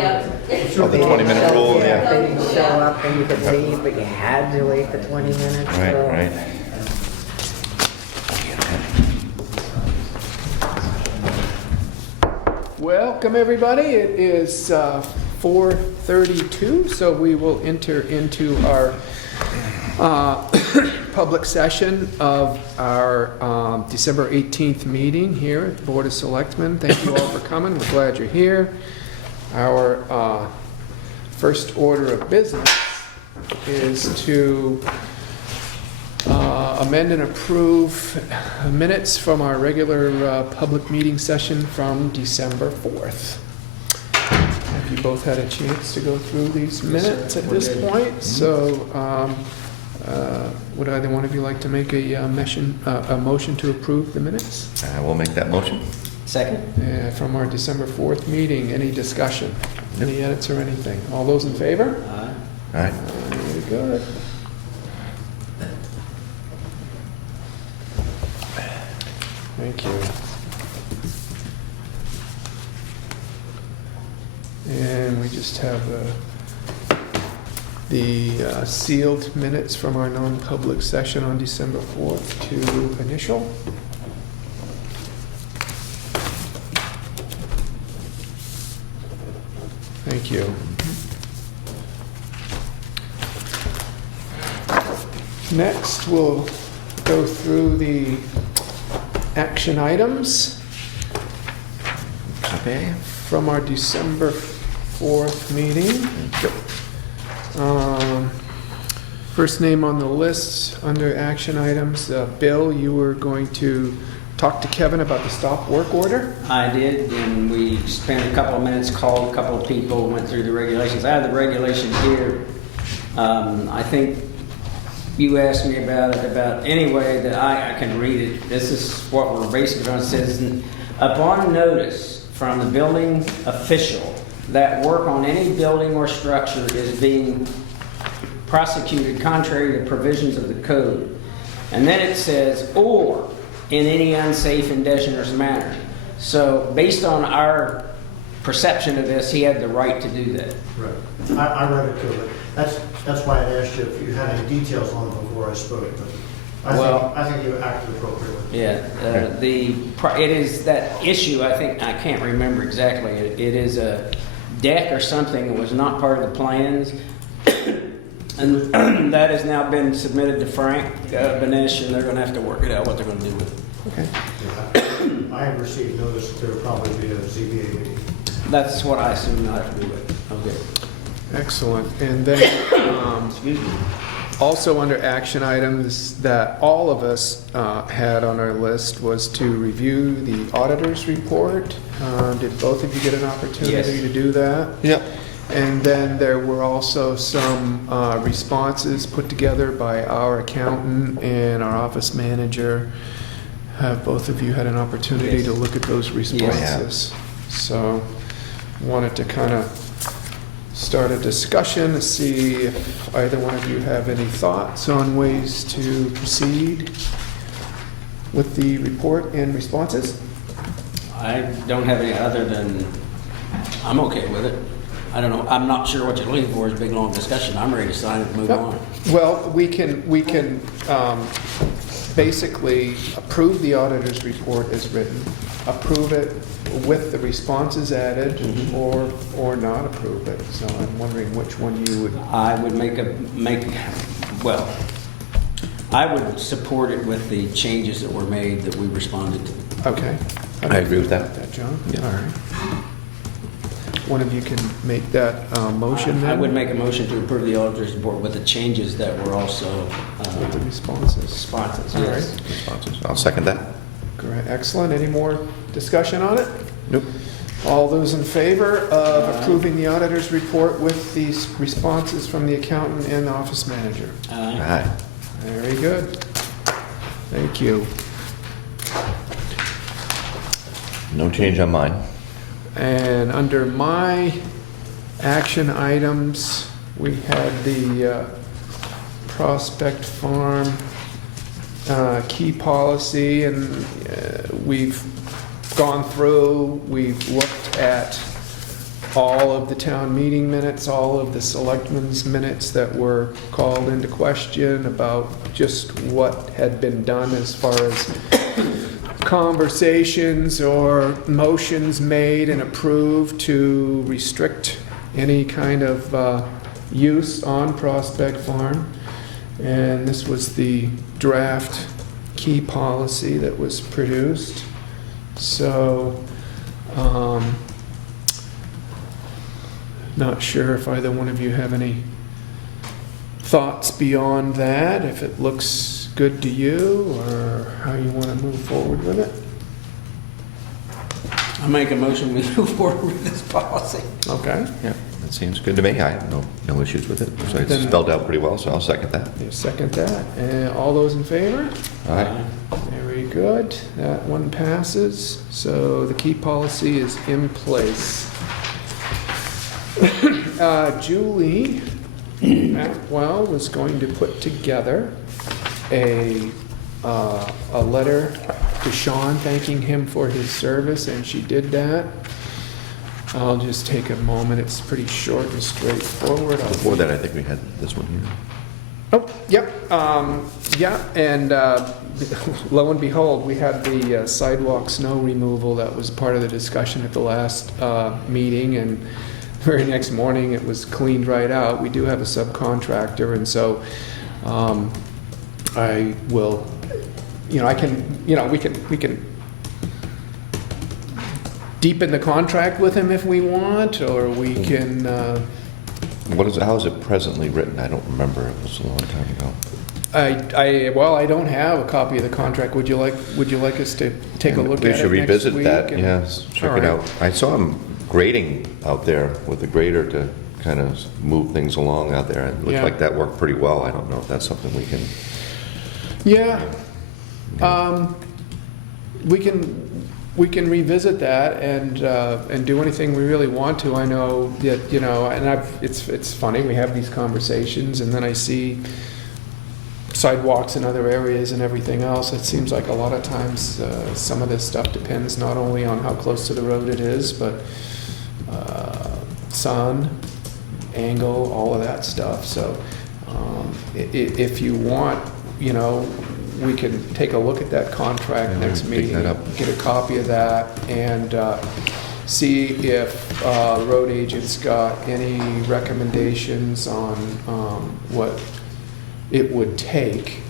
Oh, the 20-minute rule, yeah. They didn't show up and you could leave, but you had to wait the 20 minutes. Right, so- right. Welcome, everybody. It is 4:32, so we will enter into our public session of our December 18th meeting here at the Board of Selectmen. Thank you all for coming. We're glad you're here. Our first order of business is to amend and approve minutes from our regular public meeting session from December 4th. Have you both had a chance to go through these minutes at this point? So would either one of you like to make a motion to approve the minutes? I will make that motion. Second. From our December 4th meeting? Any discussion? Any edits or anything? All those in favor? All right. Very good. Thank you. And we just have the sealed minutes from our non-public session on December 4th to initial. Thank you. Next, we'll go through the action items Okay. from our December 4th meeting. First name on the list under action items, Bill, you were going to talk to Kevin about the stop work order? I did, and we spent a couple of minutes, called a couple of people, went through the regulations. I have the regulations here. I think you asked me about it, anyway, that I can read it. This is what we're basically on. It says, upon notice from the building official that work on any building or structure is being prosecuted contrary to provisions of the code. And then it says, or in any unsafe and dangerous manner. So based on our perception of this, he had the right to do that. Right. I read it too, but that's why I asked you if you had any details on it before I spoke. But I think you acted appropriately. Yeah, it is that issue. I can't remember exactly. It is a deck or something that was not part of the plans, and that has now been submitted to Frank Benesh, and they're going to have to work it out what they're going to do with it. Okay. Yeah, I have received notice that there will probably be a ZBA meeting. That's what I assume they'll have to do with it. Okay. Excellent. And then Excuse me. also under action items that all of us had on our list was to review the auditor's report. Did both of you get an opportunity Yes. to do that? Yep. And then there were also some responses put together by our accountant and our office manager. Have both of you had an opportunity Yes. to look at those responses? So wanted to kind of start a discussion to see if either one of you have any thoughts on ways to proceed with the report and responses. I don't have any other than I'm okay with it. I don't know. I'm not sure what you're looking for is a big long discussion. I'm ready to sign it and move on. Well, we can basically approve the auditor's report as written, approve it with the responses added, or not approve it. So I'm wondering which one you would. I would I would support it with the changes that were made that we responded to. Okay. I agree with that. John? Yeah. All right. One of you can make that motion then? I would make a motion to approve the auditor's report with the changes that were also With the responses. responses. All Yes. right. Responses. I'll second that. Great, excellent. Any more discussion on it? Nope. All those in favor of approving the auditor's report with these responses from the accountant and the office manager? All Aye. right. Very good. Thank you. No change on mine. And under my action items, we had the Prospect Farm key policy, and we've gone through, we've looked at all of the town meeting minutes, all of the selectmen's minutes that were called into question about just what had been done as far as conversations or motions made and approved to restrict any kind of use on Prospect Farm. And this was the draft key policy that was produced. So, not sure if either one of you have any thoughts beyond that, if it looks good to you, or how you want to move forward with it. I make a motion, we move forward with this policy. Okay. Yeah, that seems good to me. I have no issues with it. So it's Then- spelled out pretty well, so I'll second that. You second that. And all those in favor? All right. Very good. That one passes. So the key policy is in place. Julie Atwell was going to put together a letter to Sean thanking him for his service, and she did that. I'll just take a moment. It's pretty short and straightforward. Before that, I think we had this one here. Oh, yep, yeah, and lo and behold, we had the sidewalk snow removal that was part of the discussion at the last meeting, and the very next morning it was cleaned right out. We do have a subcontractor, and so I will, I can, we can deepen the contract with him if we want, or we can, How is it presently written? I don't remember. It was a long time ago. I don't have a copy of the contract. Would you like us to take a look at it We next should week? revisit that, and- yes, check All it right. out. I saw him grading out there with the grader to kind of move things along out there. It looked Yeah. like that worked pretty well. I don't know if that's something we can, Yeah, we can revisit that and do anything we really want to. I know that, and it's funny, we have these conversations, and then I see sidewalks in other areas and everything else. It seems like a lot of times, some of this stuff depends not only on how close to the road it is, but sun, angle, all of that stuff. So, if you want, we can take a look at that contract Yeah, next pick meeting, that up. get a copy of that, and see if road agents got any recommendations on what it would take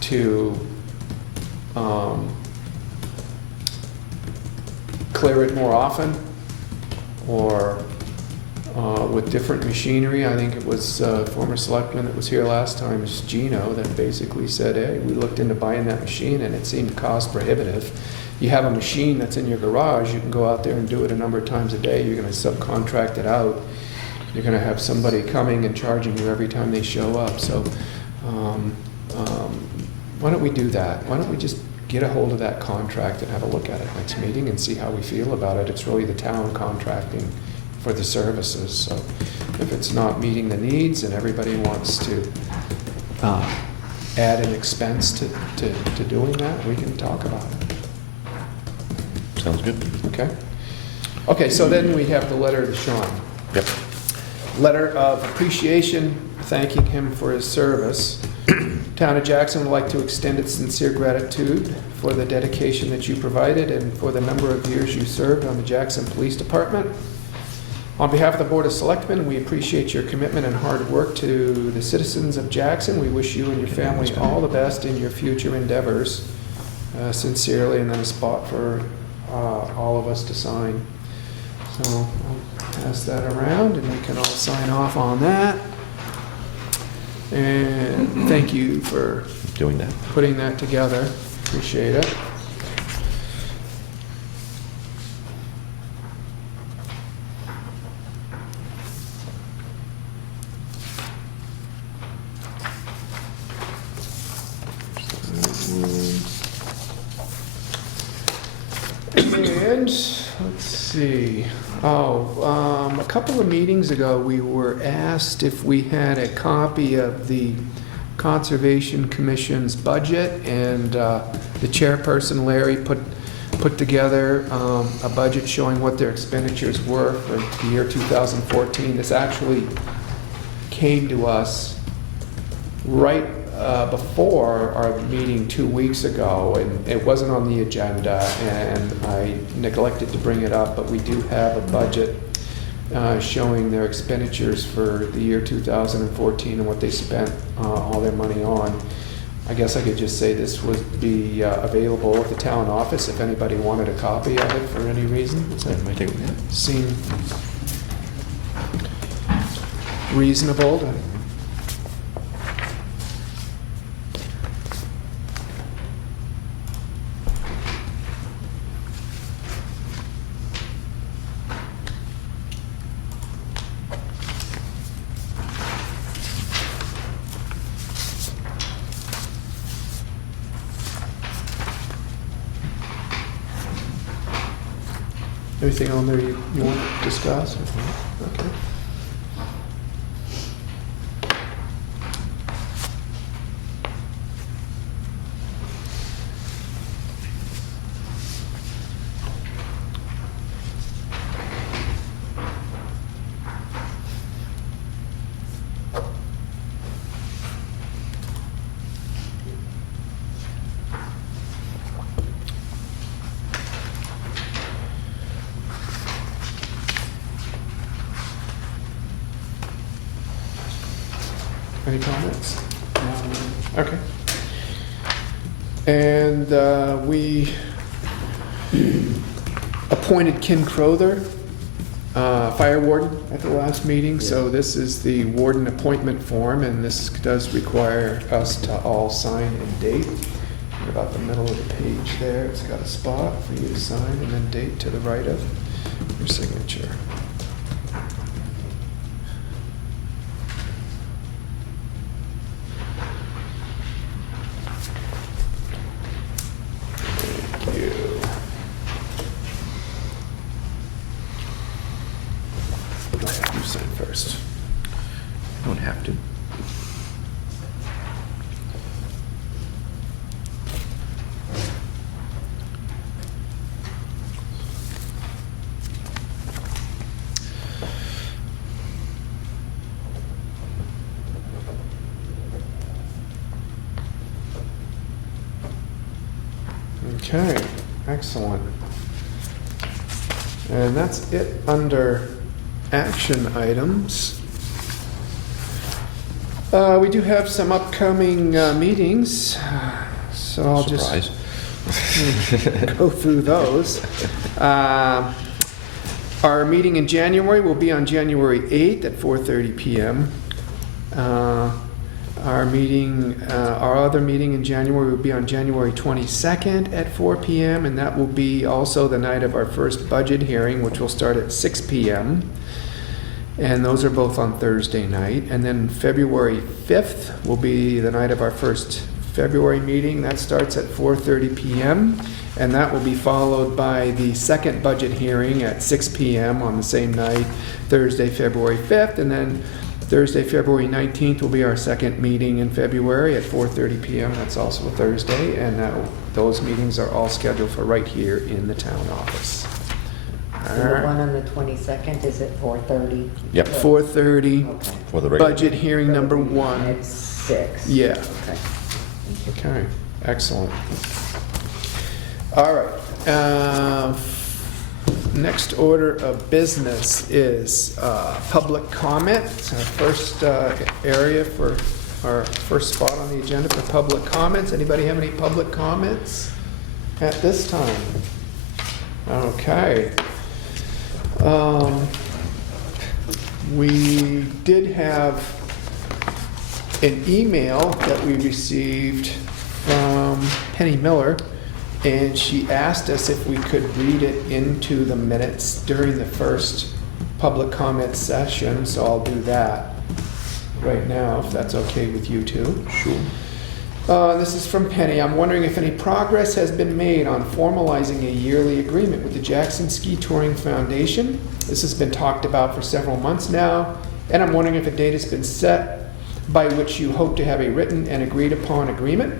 to clear it more often, or with different machinery. I think it was former selectman that was here last time, is Gino, that basically said, hey, we looked into buying that machine and it seemed cost prohibitive. You have a machine that's in your garage, you can go out there and do it a number of times a day. You're going to subcontract it out. You're going to have somebody coming and charging you every time they show up. So why don't we do that? Why don't we just get a hold of that contract and have a look at it next meeting and see how we feel about it? It's really the town contracting for the services. So if it's not meeting the needs and everybody wants to add an expense to doing that, we can talk about it. sounds good. Okay? Okay, so then we have the letter to Sean. Yep. Letter of appreciation, thanking him for his service. Town of Jackson would like to extend its sincere gratitude for the dedication that you provided and for the number of years you served on the Jackson Police Department. On behalf of the Board of Selectmen, we appreciate your commitment and hard work to the citizens of Jackson. We wish you and your family all the best in your future endeavors. Sincerely, and then a spot for all of us to sign. So I'll pass that around and we can all sign off on that. And thank you for Doing that. putting that together. Appreciate it. And let's see. A couple of meetings ago, we were asked if we had a copy of the Conservation Commission's budget, and the chairperson, Larry, put put together a budget showing what their expenditures were for the year 2014. This actually came to us right before our meeting 2 weeks ago, and it wasn't on the agenda, and I neglected to bring it up, but we do have a budget showing their expenditures for the year 2014 and what they spent all their money on. I guess I could just say this would be available at the town office if anybody wanted a copy of it for any reason. Does that seem reasonable to? Anything on there you want to discuss? Okay. Any comments? Okay. And we appointed Ken Crowther, fire warden, at the last meeting. So this is the warden appointment form, and this does require us to all sign and date. In about the middle of the page there, it's got a spot for you to sign and then date to the right of your signature. Sign first. You don't have to. Okay, excellent. And that's it under action items. We do have some upcoming meetings, so I'll Surprise. just go through those. Our meeting in January will be on January 8th at 4:30 p.m. Our other meeting in January will be on January 22nd at 4 p.m., and that will be also the night of our first budget hearing, which will start at 6 p.m. And those are both on Thursday night. And then February 5th will be the night of our first February meeting. That starts at 4:30 p.m. And that will be followed by the second budget hearing at 6 p.m. on the same night, Thursday, February 5th. And then Thursday, February 19th will be our second meeting in February at 4:30 p.m. That's also a Thursday. And those meetings are all scheduled for right here in the town office. And the one on the 22nd is at 4:30? Yep. 4:30. Okay. For the regular. Budget hearing number one. At 6? Yeah. Okay. Okay, excellent. All right. Next order of business is public comment. It's our first area for our first spot on the agenda for public comments. Anybody have any public comments at this time? Okay. We did have an email that we received from Penny Miller, and she asked us if we could read it into the minutes during the first public comment session, so I'll do that right now, if that's okay with you two. Sure. This is from Penny. I'm wondering if any progress has been made on formalizing a yearly agreement with the Jackson Ski Touring Foundation. This has been talked about for several months now, and I'm wondering if a date has been set by which you hope to have a written and agreed upon agreement.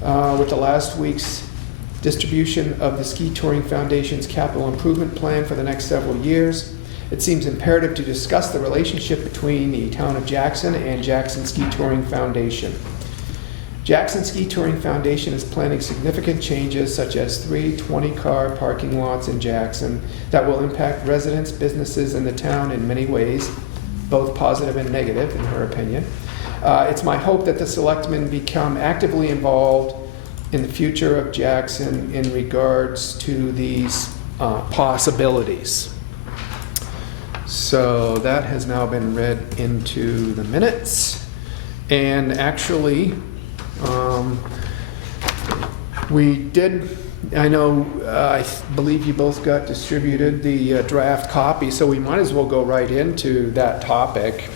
With the last week's distribution of the Ski Touring Foundation's capital improvement plan for the next several years. It seems imperative to discuss the relationship between the town of Jackson and Jackson Ski Touring Foundation. Jackson Ski Touring Foundation is planning significant changes such as 3 20-car parking lots in Jackson that will impact residents, businesses, and the town in many ways, both positive and negative, in her opinion. It's my hope that the selectmen become actively involved in the future of Jackson in regards to these possibilities. So that has now been read into the minutes. And actually, we did, I know, I believe you both got distributed the draft copy, so we might as well go right into that topic.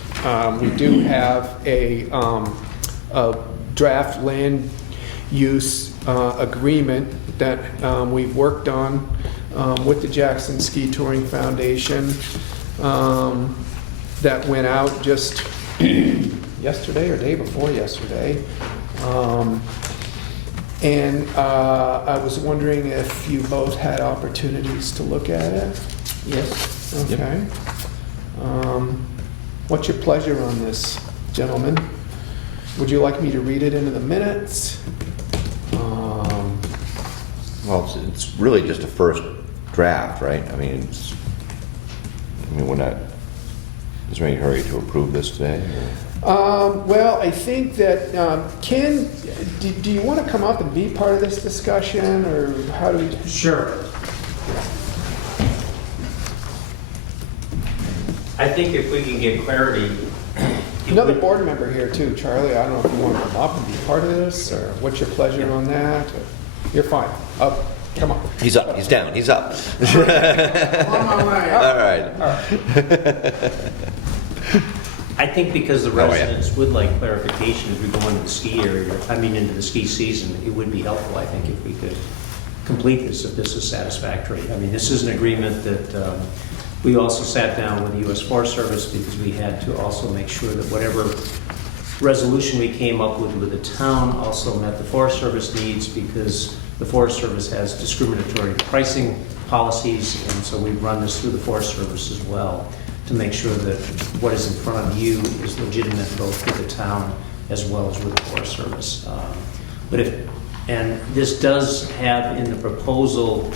We do have a draft land use agreement that we've worked on with the Jackson Ski Touring Foundation that went out just yesterday or day before yesterday. And I was wondering if you both had opportunities to look at it? Yes. Okay. What's your pleasure on this, gentlemen? Would you like me to read it into the minutes? Well, it's really just a first draft, right? I mean, we're not, is there any hurry to approve this today? Well, I think that, Ken, do you want to come up and be part of this discussion, or how do we? Sure. I think if we can get clarity. Another board member here too, Charlie. I don't know if you want to come up and be part of this, or what's your pleasure on that? You're fine. Up, come on. He's up, he's down, he's up. On my way. All right. I think because the Oh, yeah. residents would like clarification as we go into the ski area, into the ski season, it would be helpful, I think, if we could complete this, if this is satisfactory. I mean, this is an agreement that we also sat down with the U.S. Forest Service because we had to also make sure that whatever resolution we came up with the town also met the Forest Service needs, because the Forest Service has discriminatory pricing policies, and so we've run this through the Forest Service as well to make sure that what is in front of you is legitimate both with the town as well as with the Forest Service. And this does have in the proposal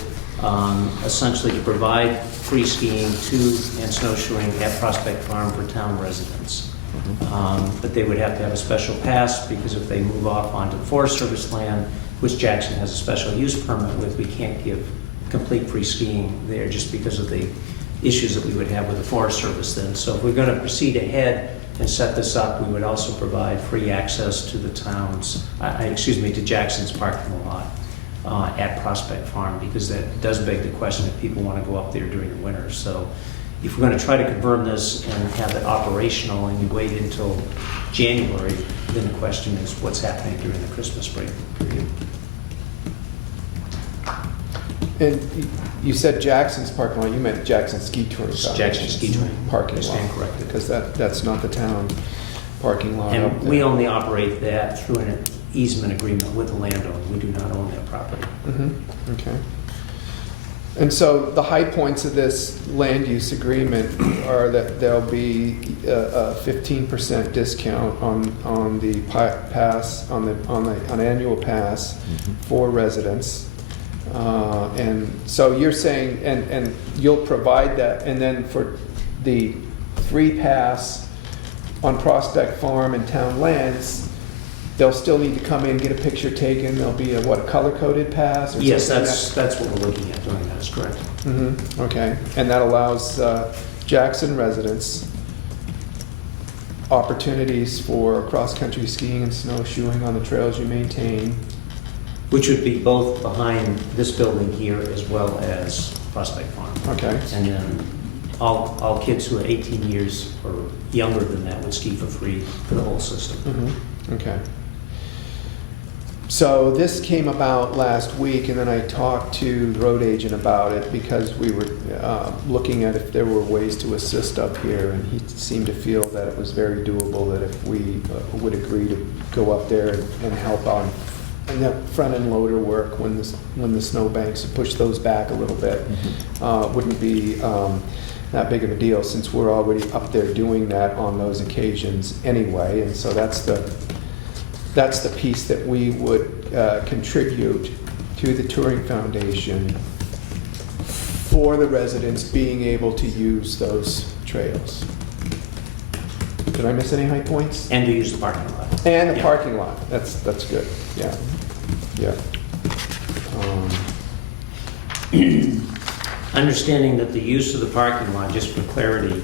essentially to provide free skiing to and snowshoeing at Prospect Farm for town residents. But they would have to have a special pass, because if they move off onto the Forest Service land, which Jackson has a special use permit with, we can't give complete free skiing there just because of the issues that we would have with the Forest Service then. So if we're going to proceed ahead and set this up, we would also provide free access to the town's, to Jackson's parking lot at Prospect Farm, because that does beg the question if people want to go up there during the winter. So if we're going to try to confirm this and have it operational and you wait until January, then the question is what's happening during the Christmas break period. And you said Jackson's parking lot, you meant Jackson Ski Touring Foundation. Jackson Ski Touring. Parking I lot. stand corrected. Because that's not the town parking lot up And there. we only operate that through an easement agreement with the landowner. We do not own that property. Okay. And so the high points of this land use agreement are that there'll be a 15% discount on the pass, on annual pass for residents. And so you're saying, and you'll provide that, and then for the free pass on Prospect Farm and town lands, they'll still need to come in, get a picture taken. There'll be a, what, color-coded pass? Or Yes, something that's what we're looking at doing. That is correct. Okay, and that allows Jackson residents opportunities for cross-country skiing and snowshoeing on the trails you maintain. Which would be both behind this building here as well as Prospect Farm. Okay. And then all kids who are 18 years or younger than that would ski for free for the whole system. Okay. So this came about last week, and then I talked to the road agent about it because we were looking at if there were ways to assist up here, and he seemed to feel that it was very doable, that if we would agree to go up there and help on and the front end loader work when the snow banks, push those back a little bit. Wouldn't be that big of a deal since we're already up there doing that on those occasions anyway. And so that's the piece that we would contribute to the Touring Foundation for the residents being able to use those trails. Did I miss any high points? And to use the parking lot. And the Yeah. parking lot, that's good, yeah, yeah. Understanding that the use of the parking lot, just for clarity,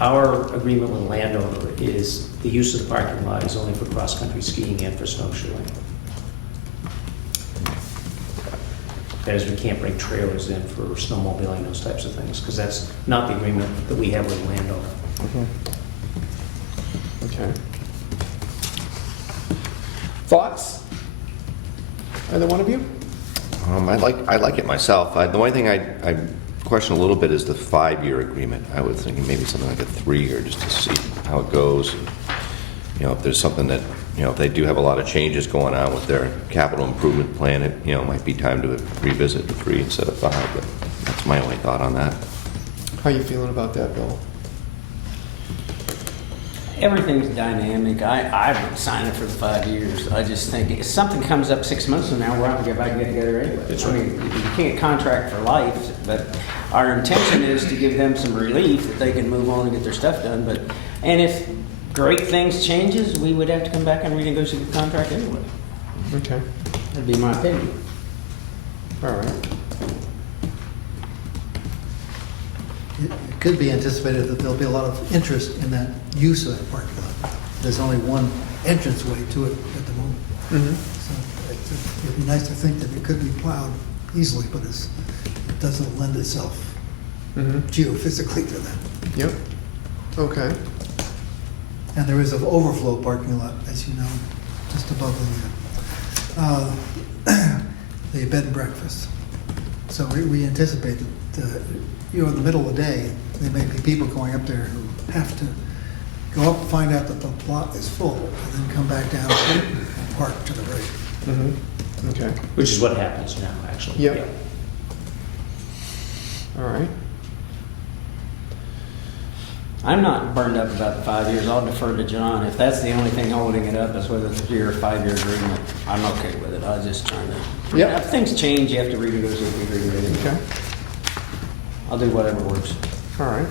our agreement with the landowner is the use of the parking lot is only for cross-country skiing and for snowshoeing. That is, we can't bring trailers in for snowmobiling, those types of things, because that's not the agreement that we have with the landowner. Okay. Thoughts? Either one of you? I like it myself. The only thing I question a little bit is the 5-year agreement. I was thinking maybe something like a 3-year, just to see how it goes. You know, if there's something that, you know, if they do have a lot of changes going on with their capital improvement plan, it, you know, might be time to revisit the 3 instead of 5, but that's my only thought on that. How you feeling about that, Bill? Everything's dynamic. I would sign it for the 5 years. I just think if something comes up 6 months from now, we're going to get back and get together anyway. That's I right. mean, you can't contract for life, but our intention is to give them some relief that they can move on and get their stuff done. And if great things changes, we would have to come back and renegotiate the contract anyway. Okay, That'd be my opinion. all right. It could be anticipated that there'll be a lot of interest in that use of that parking lot. There's only one entranceway to it at the moment. Mhm. So it'd be nice to think that it could be plowed easily, but it doesn't lend itself Mhm. geophysically to that. Yep, okay. And there is an overflow parking lot, as you know, just above the bed and breakfast. So we anticipate that, you know, in the middle of the day, there may be people going up there who have to go up and find out that the lot is full, and then come back down and park to the right. Mhm. Okay, Which is what happens now, actually. Yep. Yeah. all right. I'm not burned up about the 5 years. I'll defer to John. If that's the only thing holding it up, is whether it's a 3 or 5-year agreement, I'm okay with it. I was just trying to. Yep. If things change, you have to renegotiate the agreement. Okay, I'll do whatever works. all right.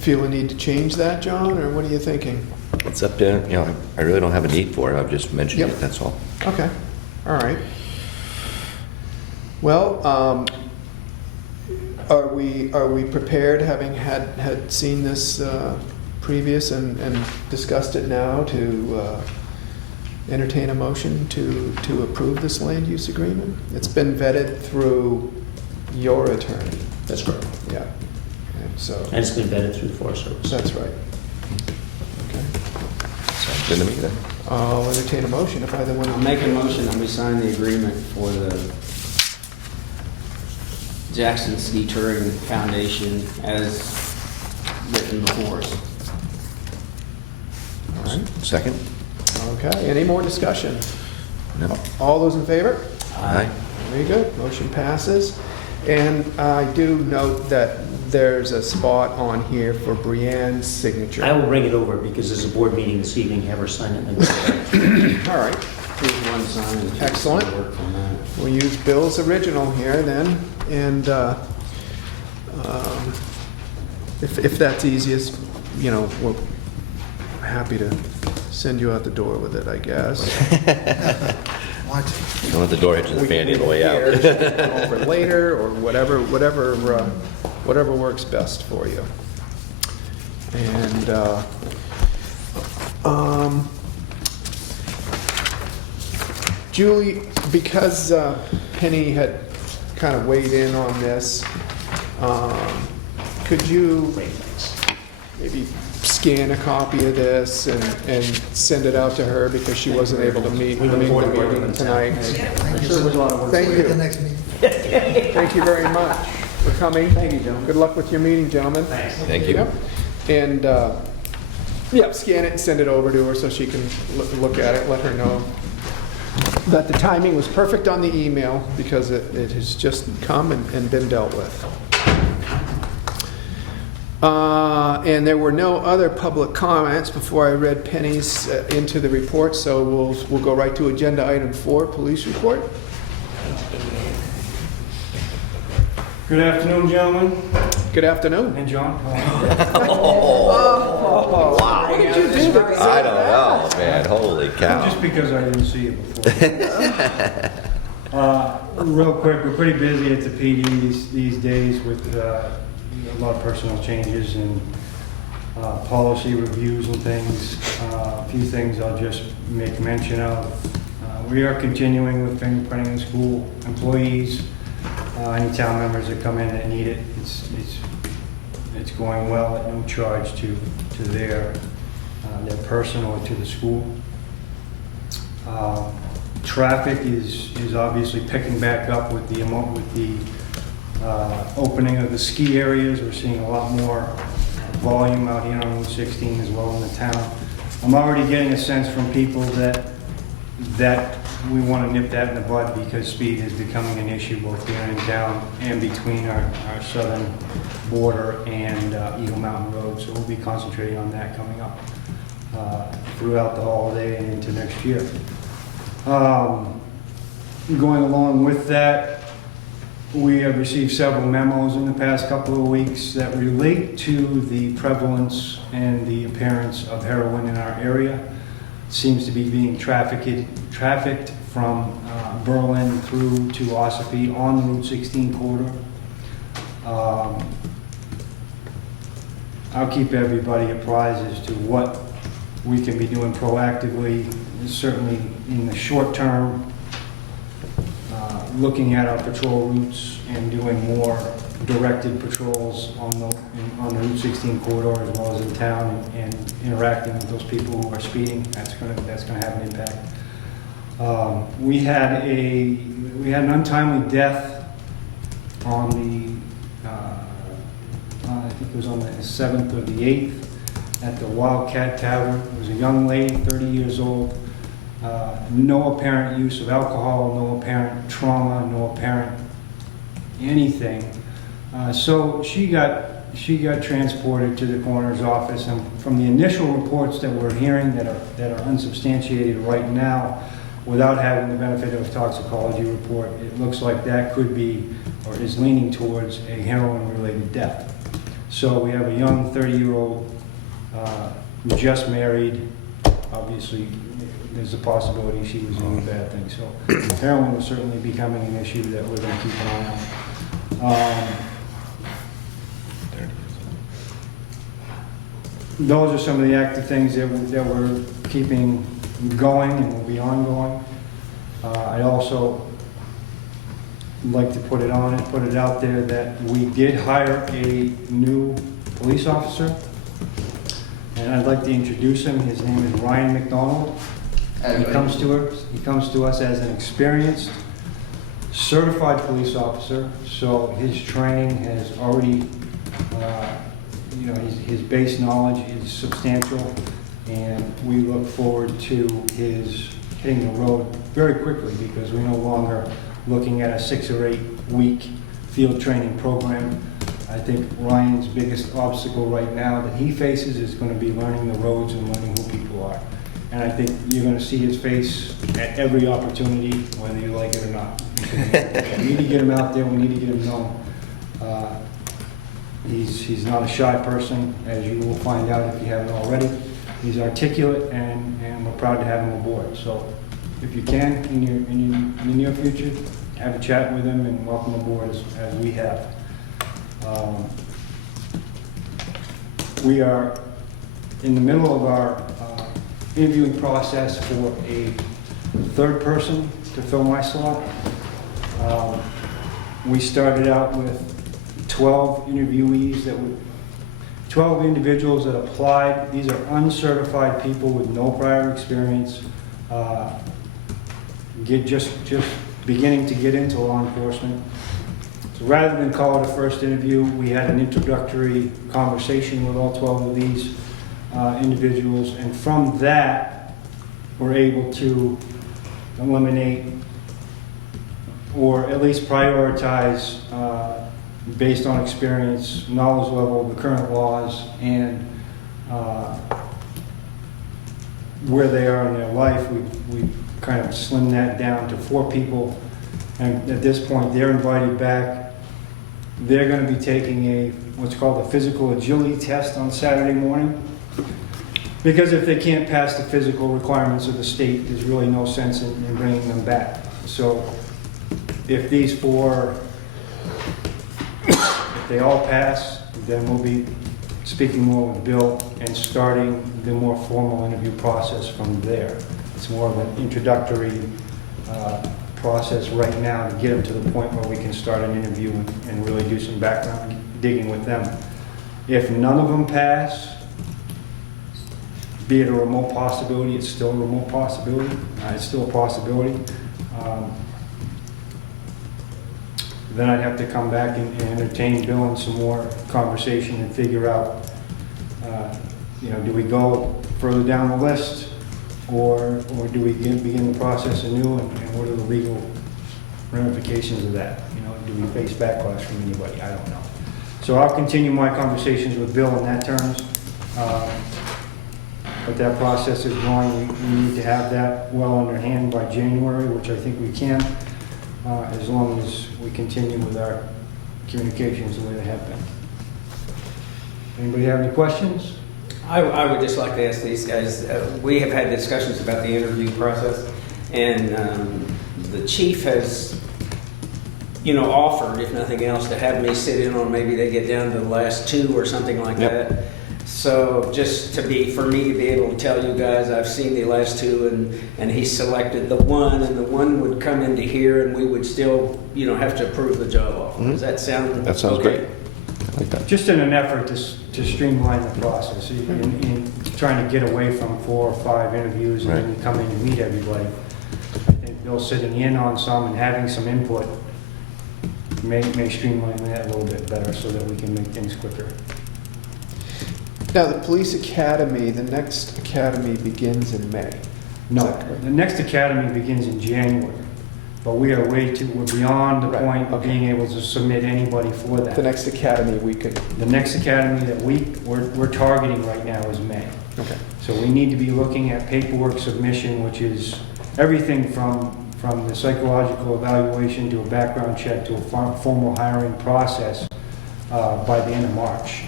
Feel a need to change that, John, or what are you thinking? It's up to, you know, I really don't have a need for it. I've just mentioned Yep. it, that's all. Okay, all right. Well, are we prepared, having had seen this previous and discussed it now, to entertain a motion to approve this land use agreement? It's been vetted through your attorney, That's correct. yeah. And so, And it's been vetted through the Forest Service. that's right. Okay. Sounds good to me then. I'll entertain a motion if either one I'll of you. make a motion that we sign the agreement for the Jackson Ski Touring Foundation as written before us. All right, Second? okay, any more discussion? No? All those in favor? Aye. Very good, motion passes. And I do note that there's a spot on here for Brianne's signature. I will bring it over because there's a board meeting this evening, have her sign it and then. All right, Here's one sign. and Excellent. work from that. we'll use Bill's original here then, and if that's easiest, you know, we're happy to send you out the door with it, I guess. Watch. Don't let the door hit you in the fanny on the way out. Here, come over later, or whatever works best for you. And Julie, because Penny had kind of weighed in on this, could you maybe scan a copy of this and send it out to her, because she wasn't able to meet the meeting tonight? I'm sure it was a lot of work. Thank See you at the you. next meeting. Thank you very much for coming. Thank you, gentlemen. Good luck with your meeting, gentlemen. Thank you. Yep. And Yep, scan it and send it over to her so she can look at it, let her know that the timing was perfect on the email because it has just come and been dealt with. And there were no other public comments before I read Penny's into the report, so we'll go right to agenda item 4, police report. Good afternoon, gentlemen, Good afternoon. and John. Wow. What did you do to I don't know, man, holy cow. Just because I didn't see it before. Real quick, we're pretty busy at the PD these days with a lot of personnel changes and policy reviews and things. A few things I'll just make mention of. We are continuing with fingerprinting in school employees. Any town members that come in and need it, it's going well at no charge to their person or to the school. Traffic is obviously picking back up with the opening of the ski areas. We're seeing a lot more volume out here on Route 16 as well in the town. I'm already getting a sense from people that we want to nip that in the bud because speed is becoming an issue both here in town and between our southern border and Eagle Mountain Road. So we'll be concentrating on that coming up throughout the holiday and into next year. Going along with that, we have received several memos in the past couple of weeks that relate to the prevalence and the appearance of heroin in our area. Seems to be being trafficked from Berlin through to Ossipee on the Route 16 corridor. I'll keep everybody apprised as to what we can be doing proactively, certainly in the short term, looking at our patrol routes and doing more directed patrols on the Route 16 corridor as well as in town and interacting with those people who are speeding. That's going to have an impact. We had an untimely death on the I think it was on the 7th or the 8th at the Wildcat Tavern. It was a young lady, 30 years old. No apparent use of alcohol, no apparent trauma, no apparent anything. So she got transported to the coroner's office, and from the initial reports that we're hearing that are unsubstantiated right now, without having the benefit of a toxicology report, it looks like that could be or is leaning towards a heroin-related death. So we have a young 30-year-old just married. Obviously, there's a possibility she was doing a bad thing. So heroin is certainly becoming an issue that we're going to keep an eye on. Those are some of the active things that we're keeping going and will be ongoing. I also like to put it out there that we did hire a new police officer, and I'd like to introduce him. His name is Ryan McDonald. He comes to us as an experienced, certified police officer. So his training has already, his base knowledge is substantial, and we look forward to his hitting the road very quickly because we're no longer looking at a 6 or 8 week field training program. I think Ryan's biggest obstacle right now that he faces is going to be learning the roads and learning who people are. And I think you're going to see his face at every opportunity, whether you like it or not. We need to get him out there. We need to get him known. He's not a shy person, as you will find out if you haven't already. He's articulate, and we're proud to have him aboard. So if you can, in the near future, have a chat with him and welcome aboard as we have. We are in the middle of our interviewing process for a third person to fill my slot. We started out with 12 interviewees 12 individuals that applied. These are uncertified people with no prior experience, just beginning to get into law enforcement. So rather than call it a first interview, we had an introductory conversation with all 12 of these. individuals, and from that, we're able to eliminate or at least prioritize, based on experience, knowledge level of the current laws, and where they are in their life. We kind of slimmed that down to 4 people, and at this point, they're invited back. They're going to be taking what's called a physical agility test on Saturday morning, because if they can't pass the physical requirements of the state, there's really no sense in bringing them back. So if these 4, if they all pass, then we'll be speaking more with Bill and starting the more formal interview process from there. It's more of an introductory process right now to get them to the point where we can start an interview and really do some background digging with them. If none of them pass, be it a remote possibility, it's still a remote possibility. It's still a possibility. Then I'd have to come back and entertain Bill in some more conversation and figure out, do we go further down the list, or do we begin the process anew, and what are the legal ramifications of that? Do we face backlash from anybody? I don't know. So I'll continue my conversations with Bill in that terms. But that process is going. We need to have that well under hand by January, which I think we can, as long as we continue with our communications the way they have been. Anybody have any questions? I would just like to ask these guys, we have had discussions about the interview process, and the chief has, offered, if nothing else, to have me sit in on, maybe they get down to the last 2 or something like that. So just for me to be able to tell you guys, I've seen the last 2, and he selected the one, and the one would come into here, and we would still, have to approve the job offer. Does that sound? That sounds okay? great. I like that. Just in an effort to streamline the process, in trying to get away from 4 or 5 interviews and then you come in and meet everybody. I think Bill sitting in on some and having some input may streamline that a little bit better so that we can make things quicker. Now, the police academy, the next academy begins in May. No, the next academy begins in January, but we're beyond the point of being able to submit anybody for that. The next academy The next academy that we're targeting right now is May. Okay. So we need to be looking at paperwork submission, which is everything from the psychological evaluation to a background check to a formal hiring process by the end of March.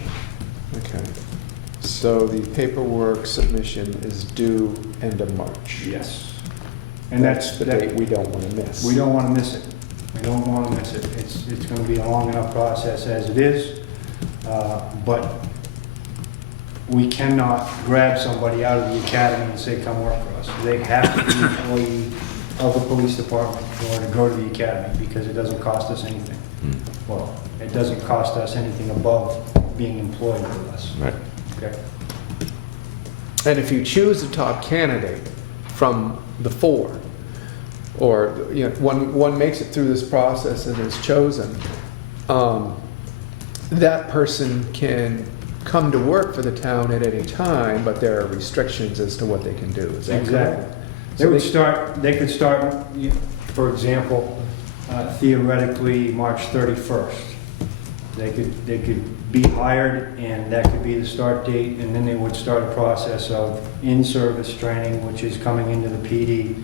Okay. So the paperwork submission is due end of March. Yes. And that's the date we don't want to miss. We don't want to miss it. We don't want to miss it. It's going to be a long enough process as it is, but we cannot grab somebody out of the academy and say, come work for us. They have to be an employee of the police department in order to go to the academy, because it doesn't cost us anything. Well, it doesn't cost us anything above being employed with us. Right. Okay. And if you choose a top candidate from the 4, or one makes it through this process and is chosen, that person can come to work for the town at any time, but there are restrictions as to what they can do. Is that Exactly. correct? They could start, for example, theoretically, March 31st. They could be hired, and that could be the start date, and then they would start a process of in-service training, which is coming into the PD,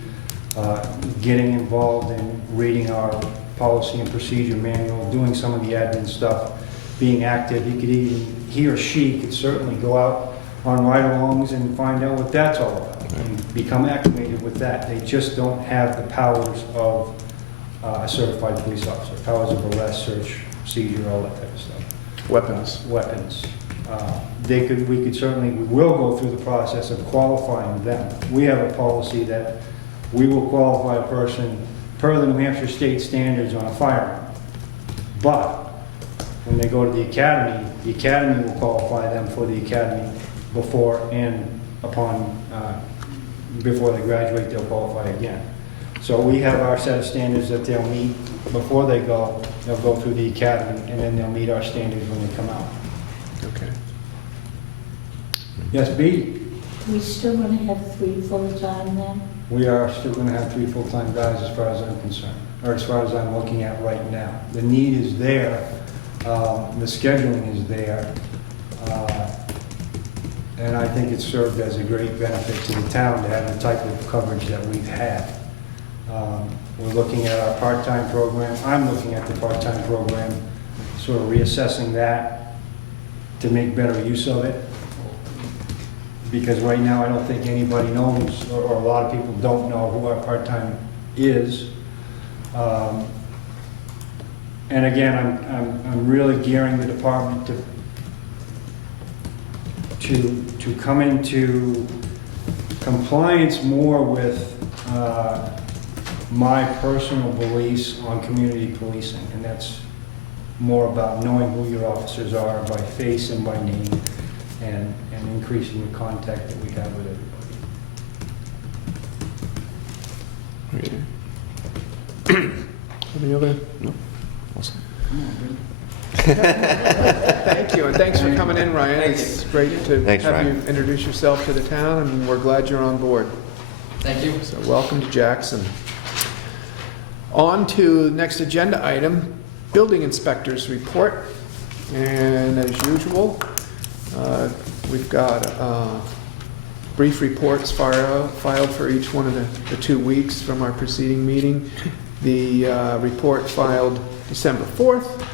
getting involved in reading our policy and procedure manual, doing some of the admin stuff, being active. He or she could certainly go out on ride-alongs and find out what that's all about, and become acclimated with that. They just don't have the powers of a certified police officer, powers of arrest, search, procedure, all that type of stuff. Weapons. We will go through the process of qualifying them. We have a policy that we will qualify a person per the New Hampshire state standards on a firearm. But when they go to the academy will qualify them for the academy before they graduate, they'll qualify again. So we have our set of standards that they'll meet before they go. They'll go through the academy, and then they'll meet our standards when they come out. Okay. Yes, B? We still gonna have 3 full-time then? We are still going to have 3 full-time guys as far as I'm concerned, or as far as I'm looking at right now. The need is there, the scheduling is there, and I think it's served as a great benefit to the town to have the type of coverage that we've had. We're looking at our part-time program. I'm looking at the part-time program, sort of reassessing that to make better use of it. Because right now, I don't think anybody knows, or a lot of people don't know who our part-time is. And again, I'm really gearing the department to come into compliance more with my personal beliefs on community policing. And that's more about knowing who your officers are by face and by name, and increasing the contact that we have with everybody. Any other? No. Awesome. Thank you, and thanks for coming in, Ryan. Thank It's great to Thanks, have Ryan. you introduce yourself to the town, and we're glad you're on board. Thank you. So welcome to Jackson. On to next agenda item, building inspector's report. And as usual, we've got brief reports filed for each one of the 2 weeks from our preceding meeting. The report filed December 4th.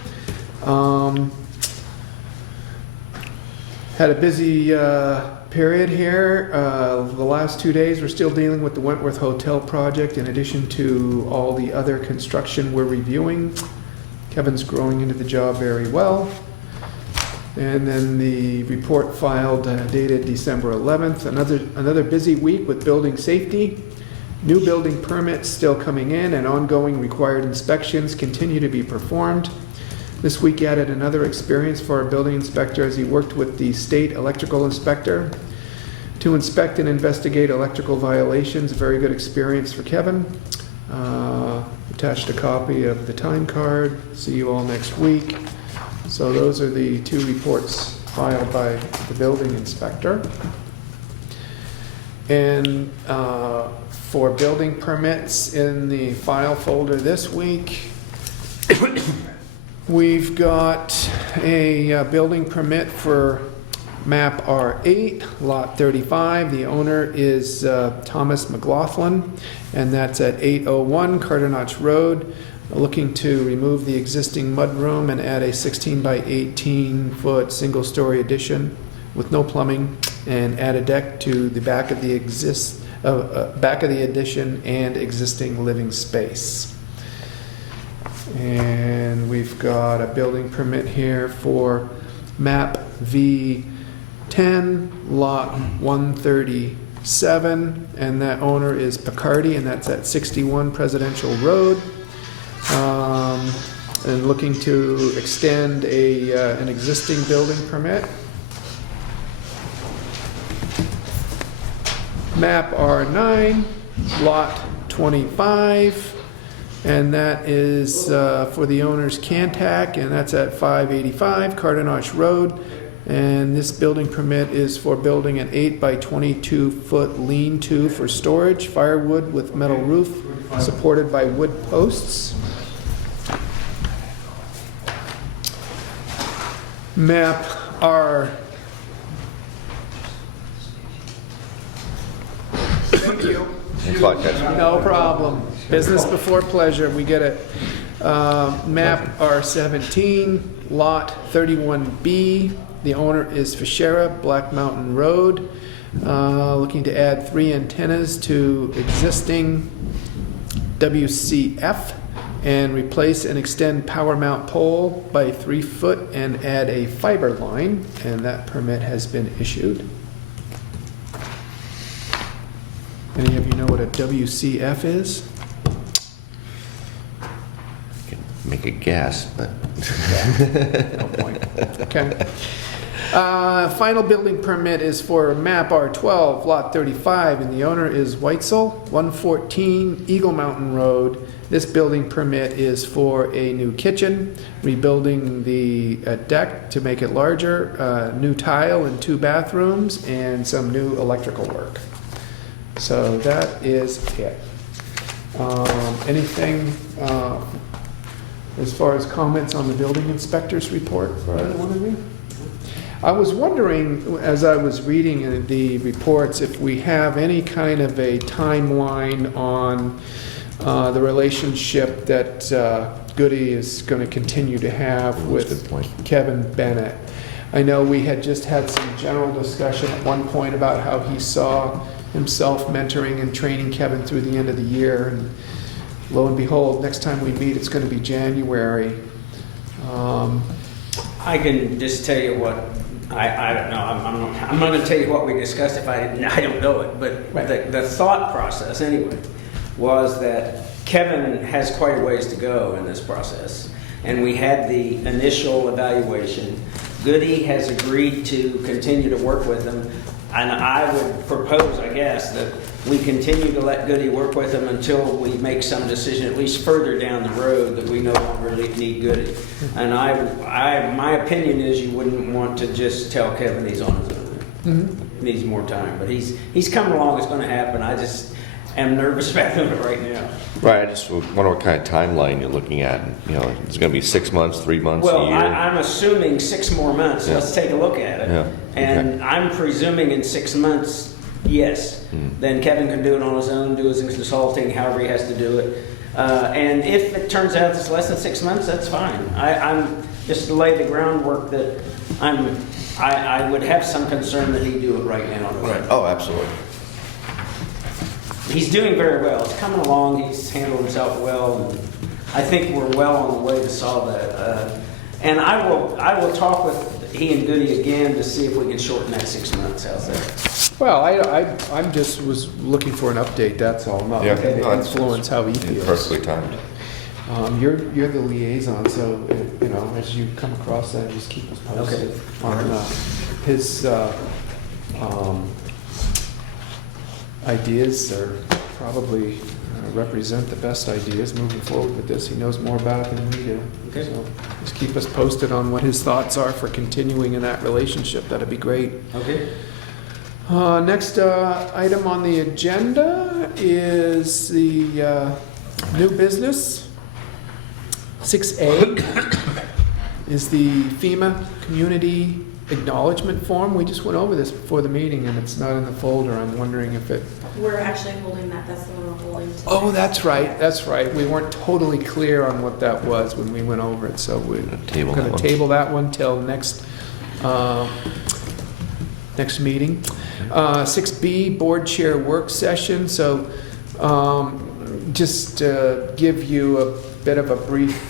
Had a busy period here. The last 2 days, we're still dealing with the Wentworth Hotel project in addition to all the other construction we're reviewing. Kevin's growing into the job very well. And then the report filed dated December 11th. Another busy week with building safety. New building permits still coming in, and ongoing required inspections continue to be performed. This week added another experience for our building inspector as he worked with the state electrical inspector to inspect and investigate electrical violations. A very good experience for Kevin. Attached a copy of the time card. See you all next week. So those are the 2 reports filed by the building inspector. And for building permits in the file folder this week, we've got a building permit for map R8, lot 35. The owner is Thomas McLaughlin, and that's at 801 Carter Notch Road. Looking to remove the existing mudroom and add a 16 by 18 foot single-story addition with no plumbing, and add a deck to the back of the addition and existing living space. And we've got a building permit here for map V10, lot 137, and that owner is Picardi, and that's at 61 Presidential Road. And looking to extend an existing building permit. Map R9, lot 25, and that is for the owner's Cantac, and that's at 585 Carter Notch Road. And this building permit is for building an 8 by 22 foot lean-to for storage, firewood with metal roof, supported by wood posts. Map R. Thank you. Thanks a lot, guys. No problem. Business before pleasure, we get it. Map R17, lot 31B. The owner is Fischera, Black Mountain Road. Looking to add 3 antennas to existing WCF and replace and extend power mount pole by 3 foot and add a fiber line, and that permit has been issued. Any of you know what a WCF is? I can make a guess, but No point. Okay. Final building permit is for map R12, lot 35, and the owner is Weitzel, 114 Eagle Mountain Road, This building permit is for a new kitchen, rebuilding the deck to make it larger, new tile in 2 bathrooms, and some new electrical work. So that is it. Anything as far as comments on the building inspector's report for either one of you? I was wondering, as I was reading the reports, if we have any kind of a timeline on the relationship that Goody is going to continue to have That's a with good point. Kevin Bennett. I know we had just had some general discussion at one point about how he saw himself mentoring and training Kevin through the end of the year. And lo and behold, next time we meet, it's going to be January. I can just tell you what, I don't know, I'm not gonna tell you what we discussed if I don't know it, but the thought process anyway was that Kevin has quite a ways to go in this process. And we had the initial evaluation. Goody has agreed to continue to work with him. And I would propose, I guess, that we continue to let Goody work with him until we make some decision, at least further down the road, that we no longer need Goody. And my opinion is you wouldn't want to just tell Kevin he's on his own. Mm-hmm. Needs more time, but he's coming along. It's going to happen. I just am nervous about it right now. Right, I just wonder what kind of timeline you're looking at. You know, it's going to be 6 months, 3 months, Well, a year? I'm assuming 6 more months. Yeah. Let's take a look at it. Yeah, And okay. I'm presuming in 6 months, yes. Then Kevin can do it on his own, do his consulting, however he has to do it. And if it turns out it's less than 6 months, that's fine. I'm just to lay the groundwork that I would have some concern that he do it right now. Right. Oh, absolutely. He's doing very well. It's coming along. He's handled himself well. And I think we're well on the way to solve that. And I will talk with he and Goody again to see if we can shorten that 6 months. How's that? Well, I'm just was looking for an update, that's all, not Yeah. looking to No, that's- influence how he feels. Perfectly timed. You're the liaison, so, you know, as you come across that, just keep us posted on his ideas are probably represent the best ideas moving forward with this. He knows more about it than we do. Okay. So just keep us posted on what his thoughts are for continuing in that relationship. That'd be great. Okay. Next item on the agenda is the new business. 6A is the FEMA Community Acknowledgement Form. We just went over this before the meeting and it's not in the folder. I'm wondering if it... We're actually holding that, that's the one we're holding today. Oh, that's right. We weren't totally clear on what that was when we went over it, so we're Table that going to one. table that one till next meeting. 6B, Board Chair Work Session. So just give you a bit of a brief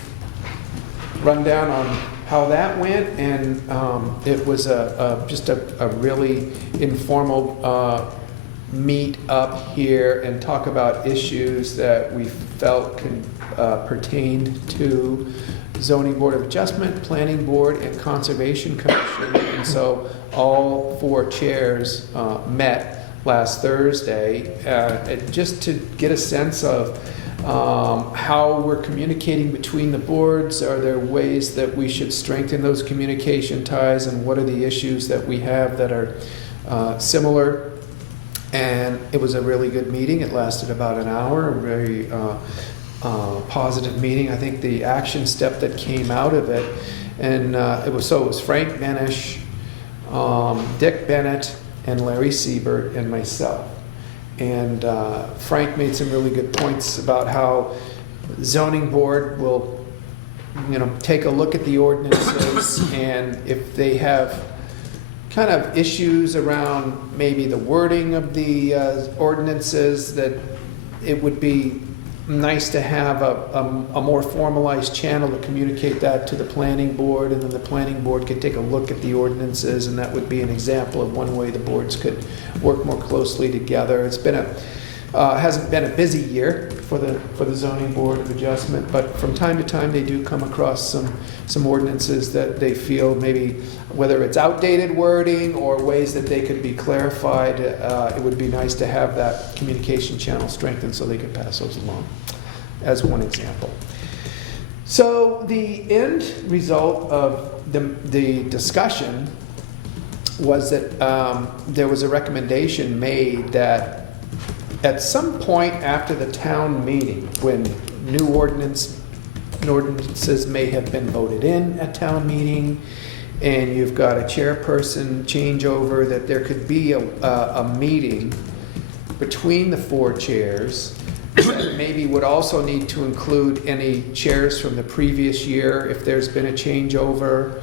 rundown on how that went, and it was just a really informal meet up here and talk about issues that we felt pertained to Zoning Board of Adjustment, Planning Board, and Conservation Commission. And so all 4 chairs met last Thursday just to get a sense of how we're communicating between the boards. Are there ways that we should strengthen those communication ties, and what are the issues that we have that are similar? And it was a really good meeting. It lasted about an hour, a very positive meeting. I think the action step that came out of it, and it was Frank Benish, Dick Bennett, and Larry Siebert, and myself. And Frank made some really good points about how the zoning board will, take a look at the ordinances, and if they have kind of issues around maybe the wording of the ordinances, that it would be nice to have a more formalized channel to communicate that to the planning board, and then the planning board could take a look at the ordinances, and that would be an example of one way the boards could work more closely together. It's been hasn't been a busy year for the zoning board of adjustment, but from time to time they do come across some ordinances that they feel maybe, whether it's outdated wording or ways that they could be clarified, it would be nice to have that communication channel strengthened so they could pass those along. as one example. So the end result of the discussion was that there was a recommendation made that at some point after the town meeting, when new ordinances may have been voted in at town meeting, and you've got a chairperson changeover, that there could be a meeting between the four chairs that maybe would also need to include any chairs from the previous year if there's been a changeover.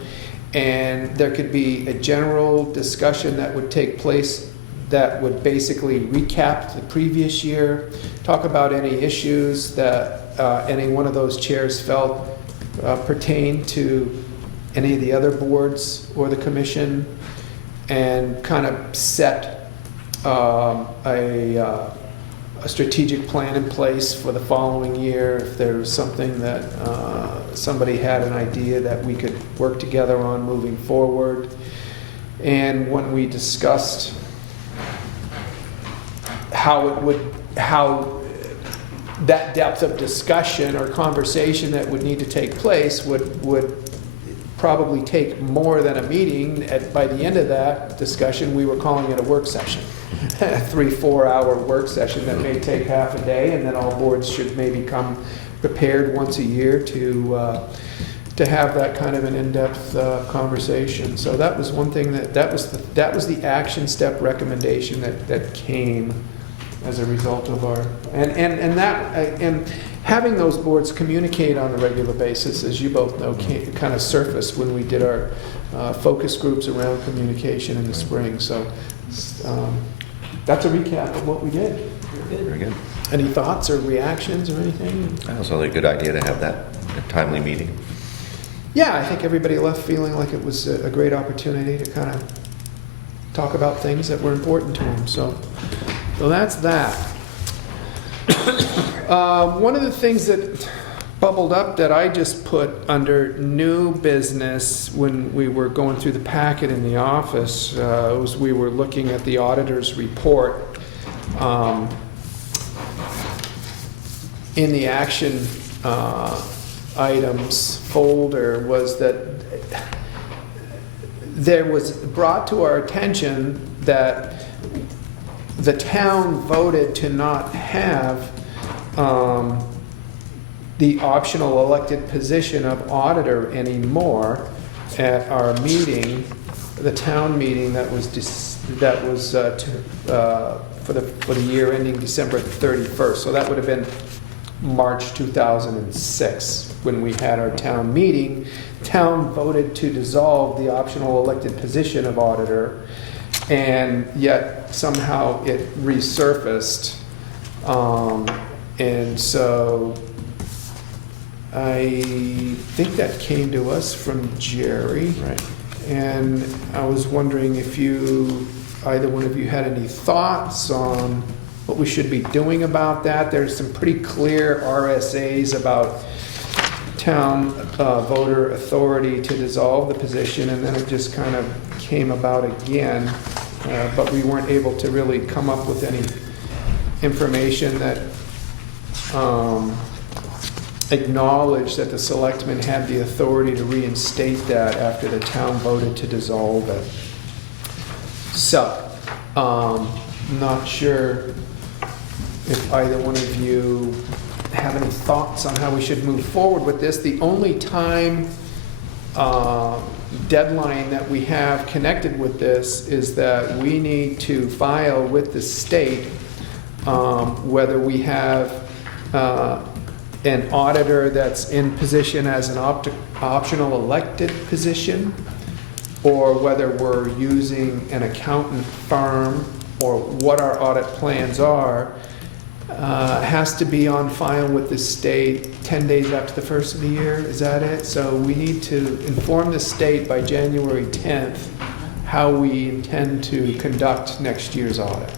And there could be a general discussion that would take place that would basically recap the previous year, talk about any issues that any one of those chairs felt pertain to any of the other boards or the commission, and kind of set a strategic plan in place for the following year. If there was something that somebody had an idea that we could work together on moving forward. And when we discussed how that depth of discussion or conversation that would need to take place would probably take more than a meeting. By the end of that discussion, we were calling it a work session. 3-4 hour work session that may take half a day, and then all boards should maybe come prepared once a year to have that kind of an in-depth conversation. So that was one thing that was the action step recommendation that came as a result of our and having those boards communicate on a regular basis, as you both know, kind of surfaced when we did our focus groups around communication in the spring. So that's a recap of what we did. Very good. Any thoughts or reactions or anything? That was a good idea to have that timely meeting. Yeah, I think everybody left feeling like it was a great opportunity to kind of talk about things that were important to them. So that's that. One of the things that bubbled up that I just put under new business when we were going through the packet in the office was we were looking at the auditor's report. In the action items folder was that there was brought to our attention that the town voted to not have the optional elected position of auditor anymore at our meeting, the town meeting that was for the year ending December 31st. So that would have been March 2006 when we had our town meeting. Town voted to dissolve the optional elected position of auditor, and yet somehow it resurfaced. And so I think that came to us from Jerry. Right. And I was wondering if either one of you had any thoughts on what we should be doing about that. There's some pretty clear RSAs about town voter authority to dissolve the position, and then it just kind of came about again. But we weren't able to really come up with any information that acknowledged that the selectmen had the authority to reinstate that after the town voted to dissolve it. So, not sure if either one of you have any thoughts on how we should move forward with this. The only time deadline that we have connected with this is that we need to file with the state whether we have an auditor that's in position as an optional elected position, or whether we're using an accountant firm, or what our audit plans are, has to be on file with the state 10 days after the first of the year. Is that it? So we need to inform the state by January 10th how we intend to conduct next year's audit.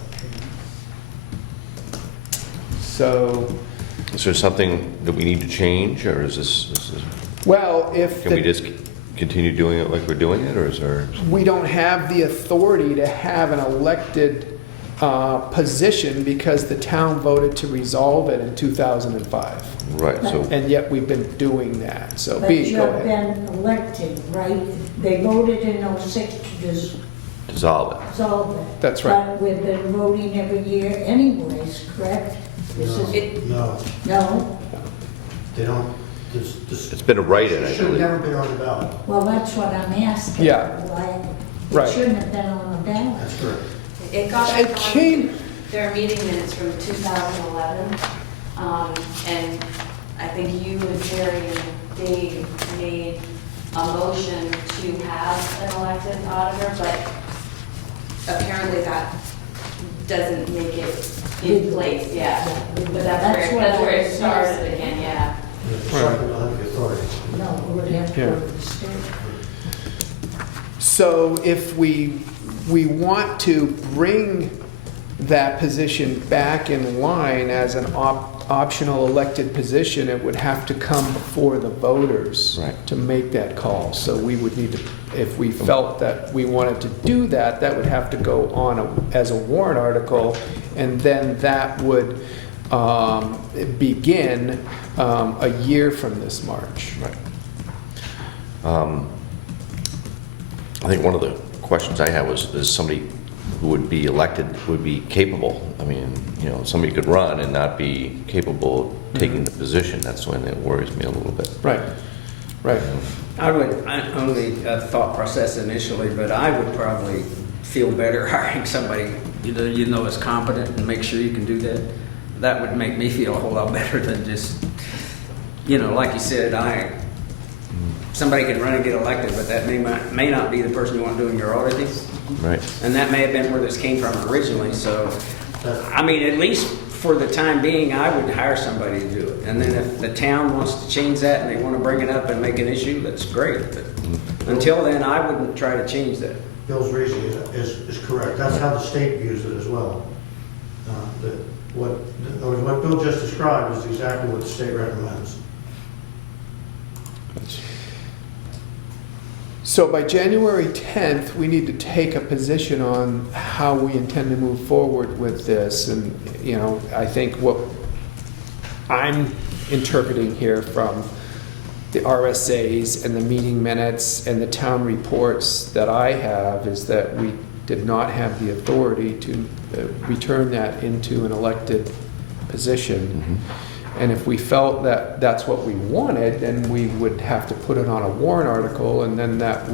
So, Is there something that we need to change, or is this well, if can we just continue doing it like we're doing it, or is there? we don't have the authority to have an elected position because the town voted to resolve it in 2005. Right, so, And yet we've been doing that, so But B, go you've ahead. been elected, right? They voted in '06 to dissolve it. dissolve it. That's right. But we've been voting every year anyways, correct? This is, No, no? they don't, this It's been a write-in, I should have believe. never been on the ballot. Well, that's what I'm asking. Yeah. Why, Right. it shouldn't have been on the ballot. That's correct. It got It came, There are meeting minutes from 2011, and I think you and Jerry and Dave made a motion to have an elected auditor, but apparently that doesn't make it in place, yeah. But that's where it started again, yeah. The selectmen don't have the authority. No, it would have to Yeah. go to the state. so if we want to bring that position back in line as an optional elected position, it would have to come before the voters Right. to make that call. So we would need to, if we felt that we wanted to do that, that would have to go on as a warrant article, and then that would begin a year from this March. Right. I think one of the questions I had was, is somebody who would be elected, would be capable? I mean, you know, somebody could run and not be capable of taking the position. That's when it worries me a little bit. Right, right. Only a thought process initially, but I would probably feel better hiring somebody you know is competent and make sure you can do that. That would make me feel a whole lot better than just, like you said, somebody could run and get elected, but that may not be the person you want doing your auditing. Right. And that may have been where this came from originally, so, I mean, at least for the time being, I would hire somebody to do it. And then if the town wants to change that and they want to bring it up and make an issue, that's great. But until then, I wouldn't try to change that. Bill's reasoning is correct. That's how the state views it as well. What Bill just described is exactly what the state recommends. So by January 10th, we need to take a position on how we intend to move forward with this. And, I think what I'm interpreting here from the RSAs and the meeting minutes and the town reports that I have is that we did not have the authority to return that into an elected position. And if we felt that that's what we wanted, then we would have to put it on a warrant article, and then that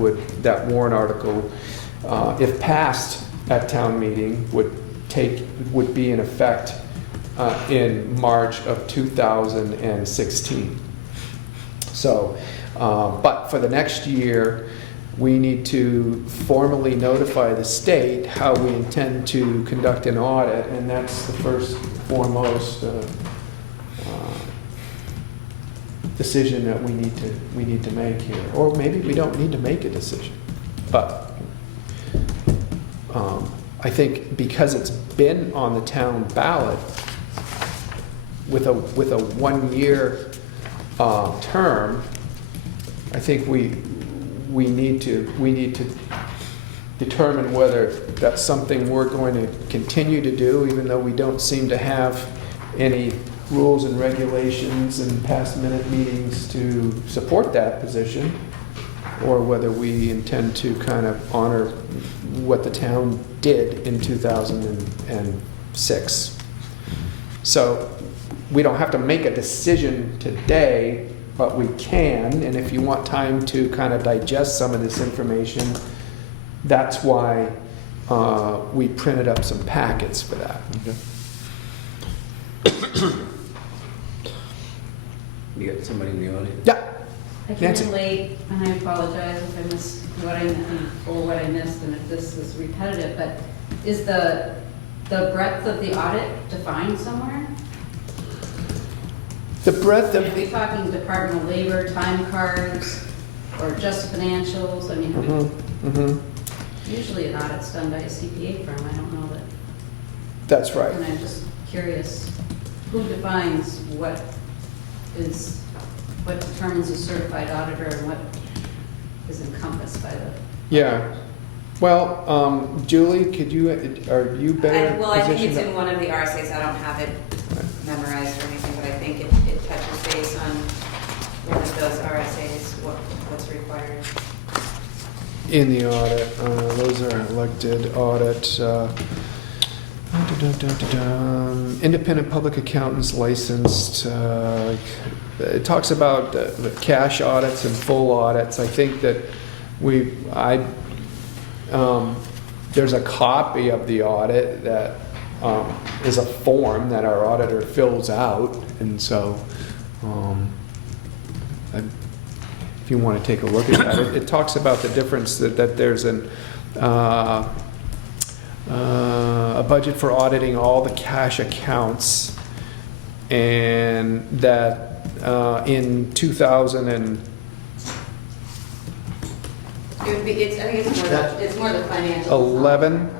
warrant article, if passed at town meeting, would be in effect in March of 2016. So, but for the next year, we need to formally notify the state how we intend to conduct an audit, and that's the first foremost decision that we need to make here. Or maybe we don't need to make a decision. But I think because it's been on the town ballot with a 1-year term, I think we need to determine whether that's something we're going to continue to do, even though we don't seem to have any rules and regulations and past minute meetings to support that position, or whether we intend to kind of honor what the town did in 2006. So we don't have to make a decision today, but we can, and if you want time to kind of digest some of this information, that's why we printed up some packets for that. You got somebody in the audience? Yeah. I came Nancy. in late, and I apologize if I missed what I missed, and if this is repetitive, but is the breadth of the audit defined somewhere? The breadth Are of we the, talking Department of Labor, time cards, or just financials? I mean, usually an audit's done by a CPA firm, I don't know that. that's right. And I'm just curious, who defines what determines a certified auditor and what is encompassed by the... Yeah. Well, Julie, are you better Well, I think it's positioned? in one of the RSAs. I don't have it memorized or anything, but I think it touches based on one of those RSAs, what's required. In the audit, those are elected audit, independent public accountants licensed, it talks about the cash audits and full audits. I think that there's a copy of the audit that is a form that our auditor fills out, and so if you want to take a look at that, it talks about the difference that there's a budget for auditing all the cash accounts, and that in 2000 and It would be, I think it's more the financial. 11?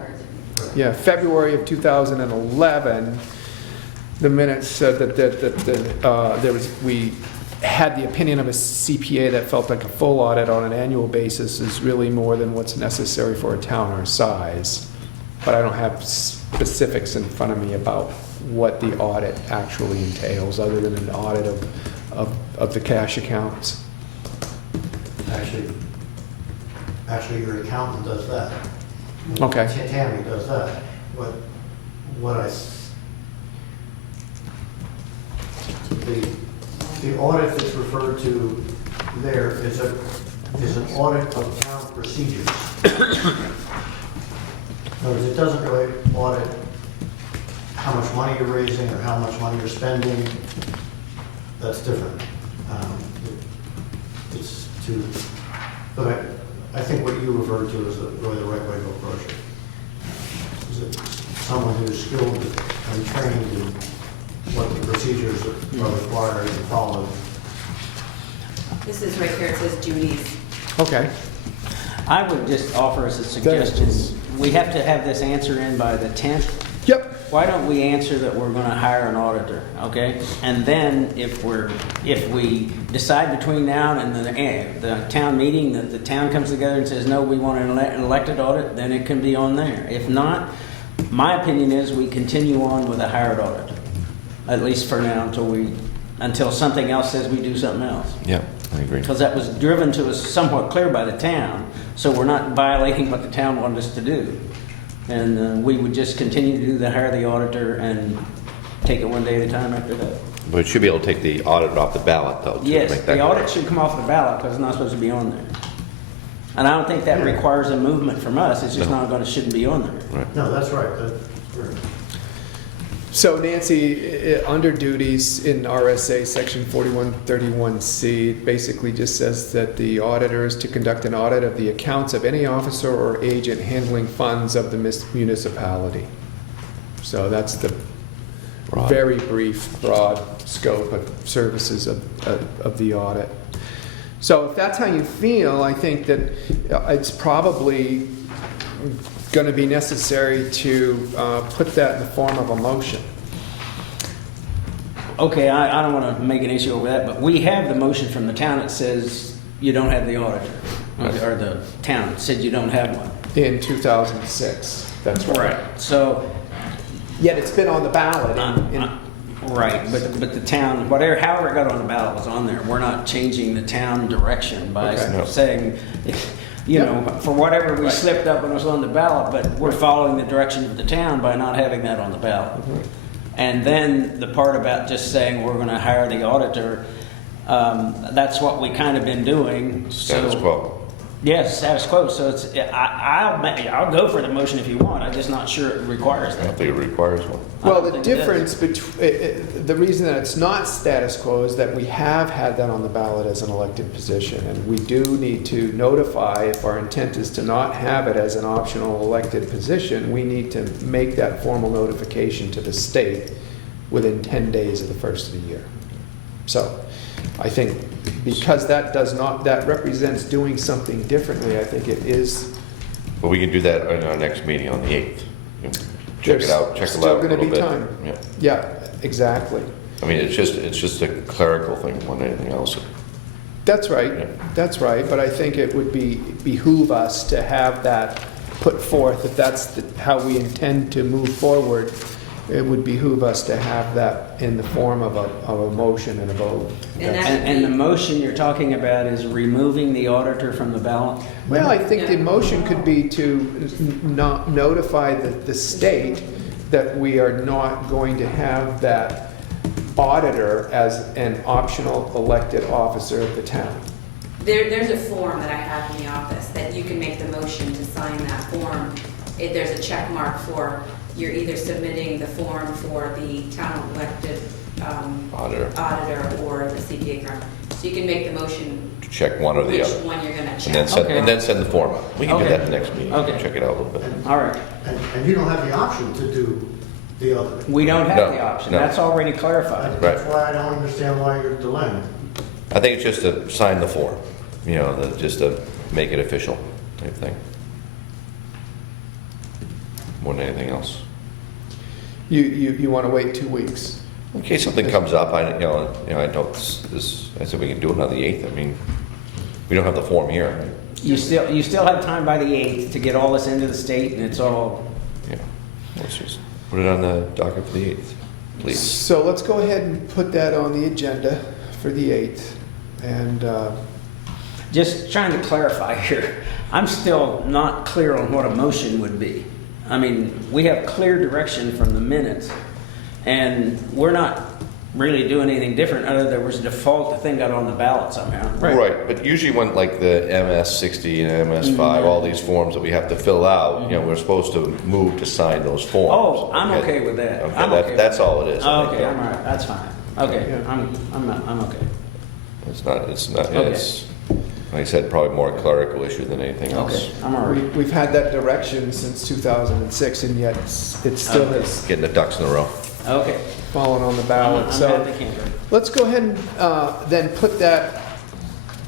Yeah, February of 2011, the minutes said that we had the opinion of a CPA that felt like a full audit on an annual basis is really more than what's necessary for a town our size. But I don't have specifics in front of me about what the audit actually entails, other than an audit of the cash accounts. Actually, your accountant does that. Okay. Tammy does that. The audit that's referred to there is an audit of town procedures. In other words, it doesn't really audit how much money you're raising or how much money you're spending. That's different. But I think what you referred to is really the right way to approach it. Is it someone who's skilled and trained in what the procedures are required to follow? This is right here, it says duties. Okay. I would just offer as a suggestion, we have to have this answer in by the 10th. Yep. Why don't we answer that we're going to hire an auditor, okay? And then if we decide between now and the town meeting that the town comes together and says, no, we want an elected audit, then it can be on there. If not, my opinion is we continue on with a hired auditor, at least for now until something else says we do something else. Yeah, I agree. Because that was driven to us somewhat clear by the town, so we're not violating what the town wanted us to do. And we would just continue to hire the auditor and take it one day at a time after that. But it should be able to take the audit off the ballot, though, to Yes, make that the audit correct. should come off the ballot because it's not supposed to be on there. And I don't think that requires a movement from us. It's just shouldn't be on there. Right. No, that's right. That's right. So Nancy, under duties in RSA section 4131C, it basically just says that the auditor is to conduct an audit of the accounts of any officer or agent handling funds of the municipality. So that's the very brief, broad scope of services of the audit. So if that's how you feel, I think that it's probably going to be necessary to put that in the form of a motion. Okay, I don't want to make an issue over that, but we have the motion from the town that says you don't have the auditor. Or the town said you don't have one. In 2006, that's right. So, Yet it's been on the ballot. right, but the town, however it got on the ballot was on there. We're not changing the town direction by Okay. No. saying, for whatever we slipped up when it was on the ballot, but we're following the direction of the town by not having that on the ballot. And then the part about just saying we're going to hire the auditor, that's what we kind of been doing. Status quo. Yes, status quo. So I'll go for the motion if you want. I'm just not sure it requires I don't that. think it requires one. Well, the difference between, the reason that it's not status quo is that we have had that on the ballot as an elected position, and we do need to notify, if our intent is to not have it as an optional elected position, we need to make that formal notification to the state within 10 days of the first of the year. So I think because that represents doing something differently, I think it is. But we can do that in our next meeting on the 8th. Check it out a Still little going to bit. be time. Yeah. Yeah, exactly. I mean, it's just a clerical thing more than anything else. That's right. Yeah. That's right. But I think it would behoove us to have that put forth, if that's how we intend to move forward it would behoove us to have that in the form of a motion and a vote. And that- And the motion you're talking about is removing the auditor from the ballot? Well, I think the Yeah. motion could be to not notify the state that we are not going to have that auditor as an optional elected officer of the town. There's a form that I have in the office that you can make the motion to sign that form. There's a check mark for, you're either submitting the form for the town elected auditor or the CPA firm. So you can make the motion Check one or the which other. one you're gonna And check. then send, Okay. and then send the form out. We can do Okay. that the next meeting. Okay. Check it out a little bit. All right. And you don't have the option to do the other. We don't have No, the option. no. That's already clarified. That's why I don't understand why you're delaying. I think it's just to sign the form, just to make it official type thing. More than anything else. You want to wait 2 weeks? In case something comes up, I said we can do it on the 8th. I mean, we don't have the form here. Right? You still have time by the 8th to get all this into the state, and it's all, Yeah. Let's just put it on the docket for the 8th, please. So let's go ahead and put that on the agenda for the 8th. And just trying to clarify here. I'm still not clear on what a motion would be. I mean, we have clear direction from the minutes, and we're not really doing anything different other than there was a default, the thing got on the ballot somehow. Right. But usually when like the MS-60 and MS-5, all these forms that we have to fill out, we're supposed to move to sign those forms. Oh, I'm okay with that. Okay, I'm okay with that's that. all it is. I think. Okay, I'm all right, that's fine. Okay, Yeah. I'm okay. It's not, Okay. it's, like I said, probably more a clerical issue than anything else. Okay, I'm all right. we've had that direction since 2006, and yet it still Okay. has Getting the ducks in a row. Okay. fallen on the ballot. I'm So at the camper. let's go ahead and then put that,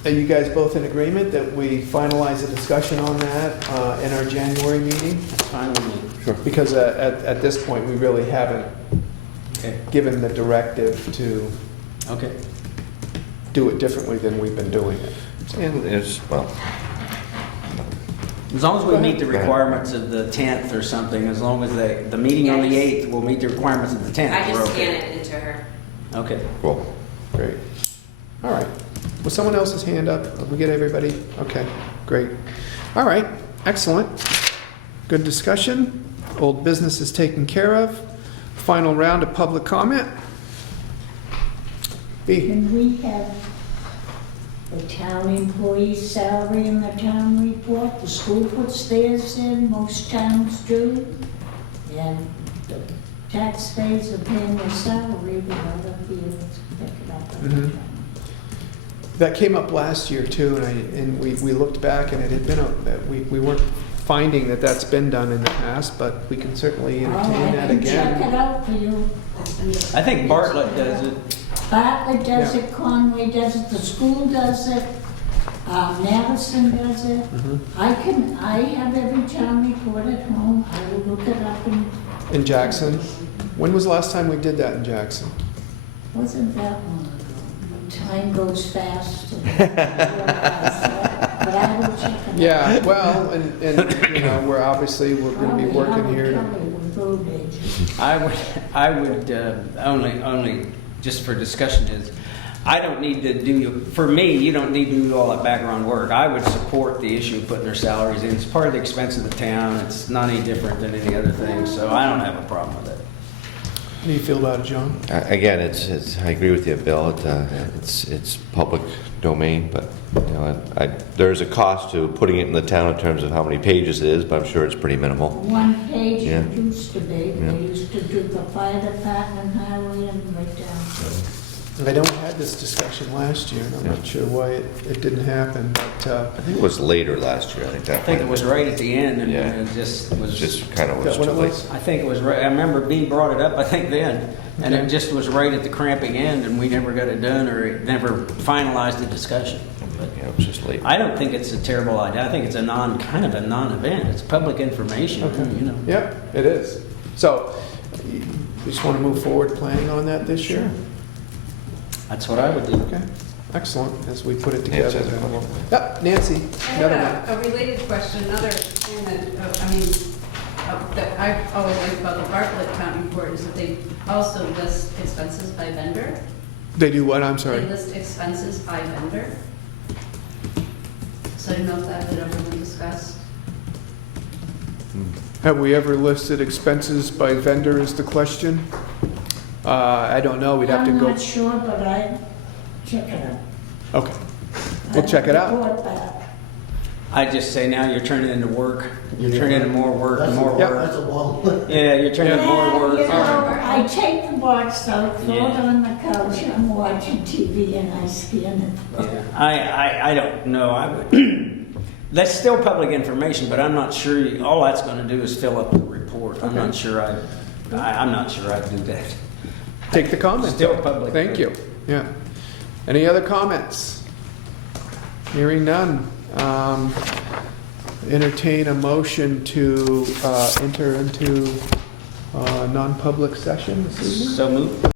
are you guys both in agreement that we finalize a discussion on that in our January meeting? That's fine with me. Sure. Because at this point, we really haven't Okay. given the directive to Okay. do it differently than we've been doing it. And it's, well, As long as we meet the requirements of the 10th or something, as long as the meeting on the Yes. 8th will meet the requirements of the 10th. I we're just okay. scan it into her. Okay. cool. Great. All right. Was someone else's hand up? Did we get everybody? Okay, great. All right, excellent. Good discussion. Old business is taken care of. Final round of public comment. B. Can we have the town employee's salary in the town report? The school puts theirs in, most towns do. And the taxpayers are paying their salary, we ought to be able to pick it up. Mhm. That came up last year too, and we looked back and it had been, we weren't finding that that's been done in the past, but we can certainly entertain that I can check it again. out for you. I think Bartlett does it. Bartlett does it, Conway does it, the school does it, Madison does it. Mhm. I have every town report at home, I will look it up and, In Jackson, when was the last time we did that in Jackson? wasn't that long ago? Time goes fast. But I will check it out. Yeah, well, and we're obviously, we're gonna be working here to. I would only just for discussion is, I don't need to do, for me, you don't need to do all that background work. I would support the issue of putting their salaries in. It's part of the expense of the town. It's not any different than any other thing, so I don't have a problem with it. How do you feel about it, John? Again, it's, I agree with you, Bill. It's public domain, but, there's a cost to putting it in the town in terms of how many pages it is, but I'm sure it's pretty minimal. One page Yeah. it used to be, Yeah. they used to do the fire department, highway, and right down to. I don't had this discussion last year, and I'm not sure why it didn't happen, but, I think it was later last year. I think that. I think it was right at the end, and Yeah. it just was. Just kind of Is was that what too it late. was? I think it was right. I remember B brought it up, I think then, and Okay. it just was right at the cramping end, and we never got it done, or it never finalized the discussion. But Yeah, it was just late. I don't think it's a terrible idea. I think it's kind of a non-event. It's public information, okay. Yeah, it is. So, you just want to move forward planning on that this year? That's what I would do. Okay, excellent, as we put it together. Nancy has a then comment. we'll- Yep, Nancy, I another one. have a related question, another thing that, that I've always liked about the Bartlett Town Report is that they also list expenses by vendor. They do what, I'm They sorry? list expenses by vendor. So I didn't know if that had ever been discussed. Have we ever listed expenses by vendor is the question? I don't know, we'd have to I'm go. not sure, but I check it out. Okay, we'll check it out. Report back. I just say now you're turning into work. You're turning into more work, That's more a- Yep. work. That's a long list. Yeah, you're turning into more Yeah, work. you know, I take the box out, throw it Yeah. on the couch, I'm watching TV and I scan it. Yeah, I don't know, I would, that's still public information, but I'm not sure, all that's gonna do is fill up the report. I'm not sure I'm not sure I'd do that. Take the comments. Still public. Thank you, yeah. Any other comments? Hearing none. Entertain a motion to enter into non-public session this evening? So move.